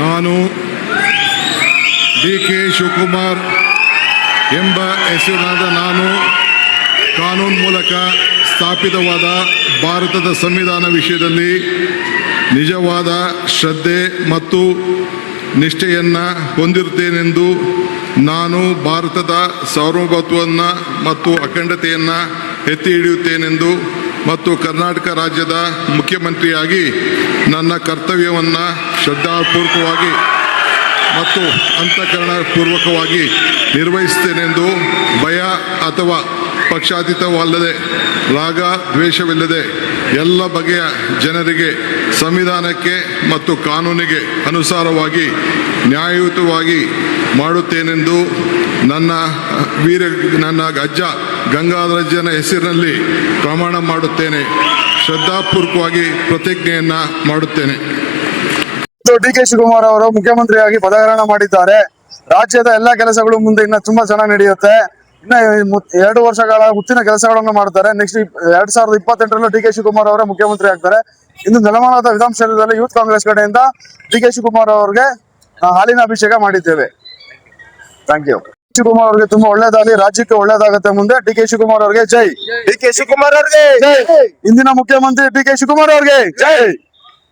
ನಾನು D K Shivakumar ಎಂಬ ಹೆಸರಿನಾದ ನಾನು ಕಾನೂನು ಮೂಲಕ ಸ್ಥಾಪಿತವಾದ ಭಾರತದ ಸಂವಿಧಾನ ವಿಷಯದಲ್ಲಿ ನಿಜವಾದ ಶ್ರದ್ಧೆ ಮತ್ತು ನಿಷ್ಠೆಯನ್ನು ಹೊಂದಿರುತ್ತೇನೆಂದು ನಾನು ಭಾರತದ ಸಾರ್ವಭೌಮತ್ವವನ್ನು ಮತ್ತು ಅಖಂಡತೆಯನ್ನು ಎತ್ತಿ ಹಿಡಿಯುತ್ತೇನೆಂದು ಮತ್ತು ಕರ್ನಾಟಕ ರಾಜ್ಯದ ಮುಖ್ಯಮಂತ್ರಿಯಾಗಿ ನನ್ನ ಕರ್ತವ್ಯವನ್ನು ಶ್ರದ್ಧಾಪೂರ್ವಕವಾಗಿ ಮತ್ತು ಅಂತಃಕರಣಪೂರ್ವಕವಾಗಿ ನಿರ್ವಹಿಸುತ್ತೇನೆಂದು ಭಯ ಅಥವಾ ಪಕ್ಷಾತೀತವಲ್ಲದೆ ರಾಗ ದ್ವೇಷವಿಲ್ಲದೆ ಎಲ್ಲ ಬಗೆಯ ಜನರಿಗೆ ಸಂವಿಧಾನಕ್ಕೆ ಮತ್ತು ಕಾನೂನಿಗೆ ಅನುಸಾರವಾಗಿ ನ್ಯಾಯಯುತವಾಗಿ ಮಾಡುತ್ತೇನೆಂದು ನನ್ನ ಅಜ್ಜ ಗಂಗಾಧರಜ್ಜನ ಹೆಸರಿನಲ್ಲಿ ಪ್ರಮಾಣ ಮಾಡುತ್ತೇನೆ. ಶ್ರದ್ಧಾಪೂರ್ವಕವಾಗಿ ಪ್ರತಿಜ್ಞೆಯನ್ನು ಮಾಡುತ್ತೇನೆ. ಡಿ ಕೆ ಶಿವಕುಮಾರ್ ಅವರು ಮುಖ್ಯಮಂತ್ರಿಯಾಗಿ ಪದಗ್ರಹಣ ಮಾಡಿದ್ದಾರೆ. ರಾಜ್ಯದ ಎಲ್ಲಾ ಕೆಲಸಗಳು ಮುಂದೆ ಇನ್ನ ತುಂಬಾ ಚೆನ್ನಾಗಿ ನಡೆಯುತ್ತೆ. ಇನ್ನ 2 ವರ್ಷಗಳ ಹುತ್ತಿನ ಕೆಲಸಗಳನ್ನು ಮಾಡ್ತಾರೆ. ನೆಕ್ಸ್ಟ್ 2028ರಲ್ಲಿ ಡಿ ಕೆ ಶಿವಕುಮಾರ್ ಅವರೇ ಮುಖ್ಯಮಂತ್ರಿ ಆಗ್ತಾರೆ. ಇಂದು ನೆಲಮಂಗಲದ ವಿಧಾನಸೌಧದಲ್ಲಿ ಯೂತ್ ಕಾಂಗ್ರೆಸ್ ಕಡೆಯಿಂದ ಡಿ ಕೆ ಶಿವಕುಮಾರ್ ಅವರಿಗೆ ಹಾಲಿನ ಅಭಿಷೇಕ ಮಾಡಿದ್ದೇವೆ. Thank you. ಶಿವಕುಮಾರ್ ಅವರಿಗೆ ತುಂಬಾ ಒಳ್ಳೇದಾಗಲಿ, ರಾಜ್ಯಕ್ಕೆ ಒಳ್ಳೇದಾಗುತ್ತೆ ಮುಂದೆ. ಡಿ ಕೆ ಶಿವಕುಮಾರ್ ಅವರಿಗೆ ಜೈ. ಡಿ ಕೆ ಶಿವಕುಮಾರ್ ಅವರಿಗೆ ಇಂದಿನ ಮುಖ್ಯಮಂತ್ರಿ ಡಿ ಕೆ ಶಿವಕುಮಾರ್ ಅವರಿಗೆ ಜೈ.